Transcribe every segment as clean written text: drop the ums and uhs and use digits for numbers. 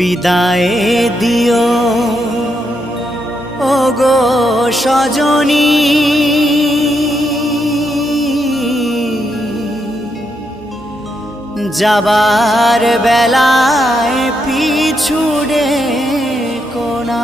বিদায় দিও ওগো সজনী, যাবার বেলায় পিছু ডেকো না।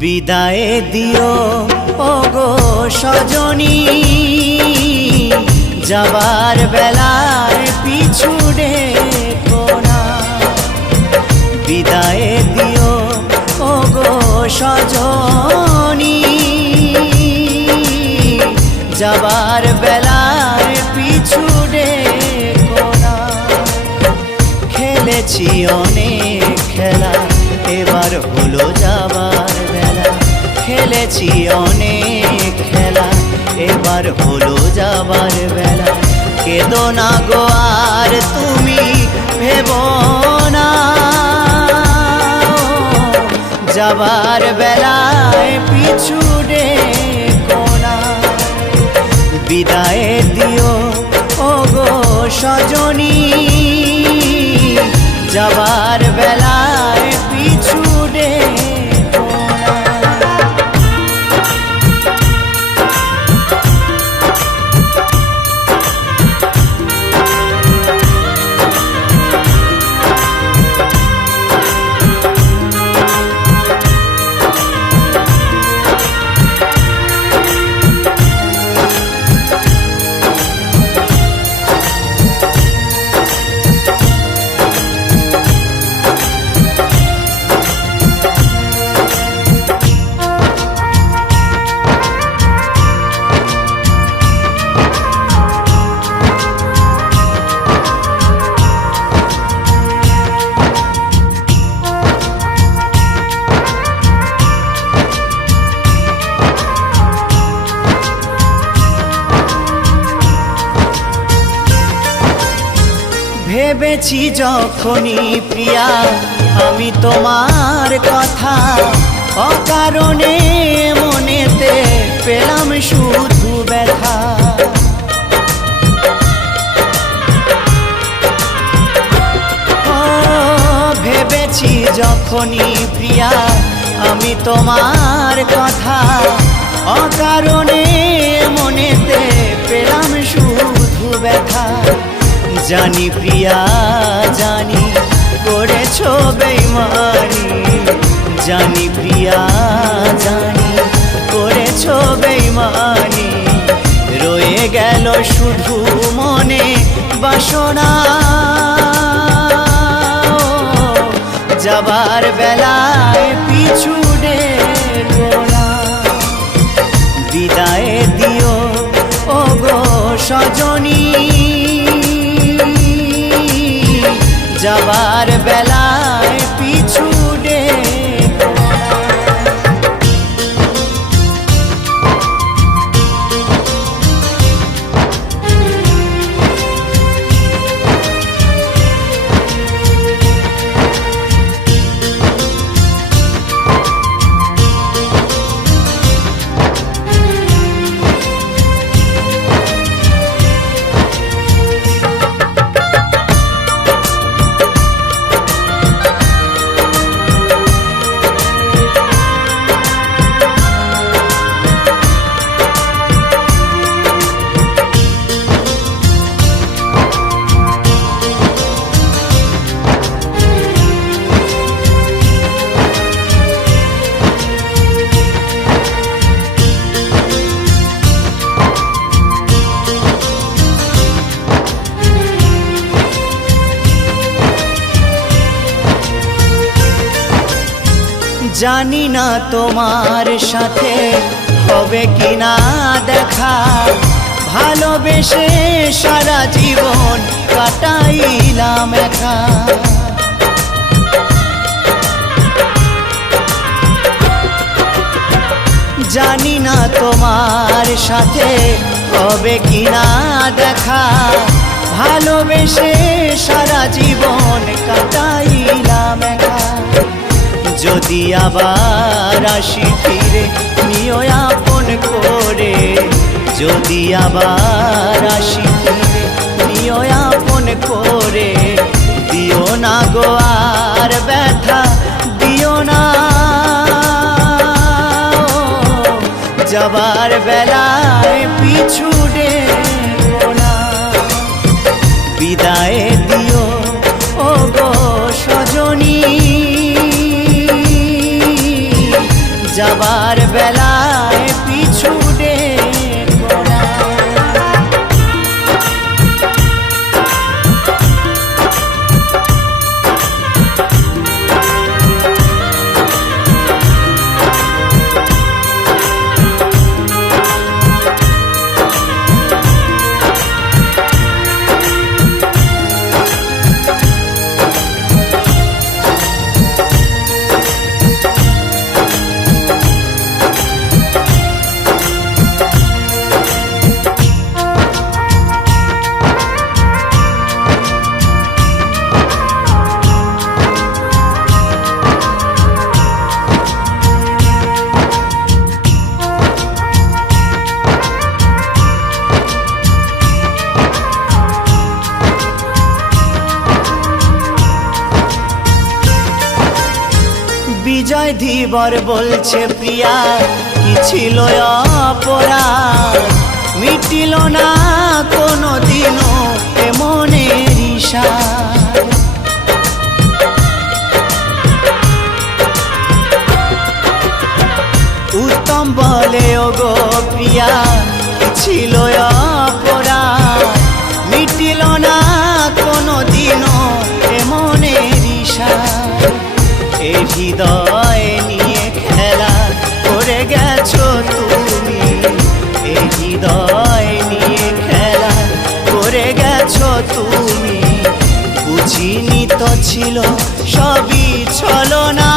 বিদায় দিও ওগো সজনী, যাবার বেলায় পিছু ডেকো না। বিদায় দিও ওগো সজনী, যাবার বেলায় পিছু ডেকো না। খেলেছি অনেক খেলা, এবার হলো যাবার বেলা। খেলেছি অনেক খেলা, এবার হলো যাবার বেলা। কেঁদো না গো আর তুমি ভেবো না, যাবার বেলায় পিছু ডেকো না। বিদায় দিও ওগো সজনী, যাবার বেলায় পিছু ডেকো না। ভেবেছি যখনই প্রিয়া আমি তোমার কথা, অকারণে মনেতে পেলাম শুধু ব্যথা। ভেবেছি যখনই প্রিয়া আমি তোমার কথা, অকারণে মনেতে পেলাম শুধু ব্যথা। জানি প্রিয়া জানি করেছো বেইমানি, জানি প্রিয়া জানি করেছো বেইমানি। রয়ে গেল শুধু মনে বাসনা, যাবার বেলায় পিছু ডেকো না। বিদায় দিও ওগো সজনী, যাবার বেলায় পিছু ডেকো না। জানি না তোমার সাথে হবে কিনা দেখা, ভালোবেসে সারা জীবন কাটাইলাম একা। জানি না তোমার সাথে হবে কিনা দেখা, ভালোবেসে সারা জীবন কাটাইলাম একা। যদি আবার আসি ফিরে নিও আপন করে, যদি আবার আসি ফিরে নিও আপন করে, দিও না গো আর ব্যথা দিও না। যাবার বেলায় পিছু ডেকো না, বিদায় দিও ও গো সজনী। যাবার বেলায় পিছু ডেকো না। বিজয় ধীবর বলছে প্রিয়া কি ছিল অপরাধ, মিটিল না কোনো দিনও এ মনের ইশারা। উত্তম বলে ও গো প্রিয়া কি ছিল অপরাধ, মিটিল না কোনো দিনও এ মনের ইশারা। এ হৃদয় নিয়ে খেলা করে গেছো তুমি, এ হৃদয় নিয়ে খেলা করে গেছো তুমি। বুঝিনি তো ছিল সবই ছলনা,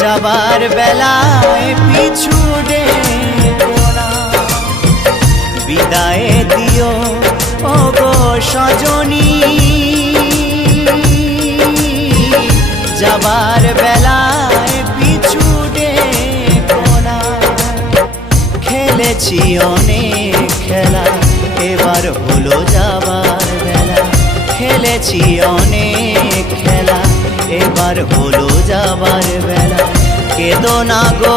যাবার বেলায় পিছু ডেকো না, বিদায় দিও ও গো সজনী। যাবার বেলায় পিছু ডেকো না। খেলেছি অনেক খেলা এবার হলো যাবার বেলা, খেলেছি অনেক খেলা এবার হলো যাবার বেলা। কেঁদো না গো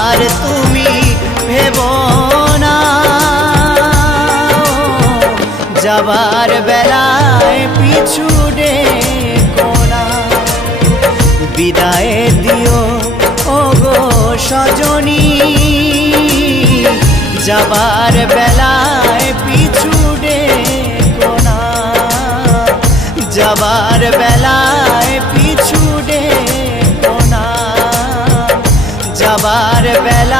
আর তুমি ভেবো না, যাবার বেলায় পিছু ডেকো না, বিদায় দিও ও গো সজনী। যাবার বেলায় পিছু ডেকো না, যাবার বেলায় পিছু ডেকো না, যাবার বেলা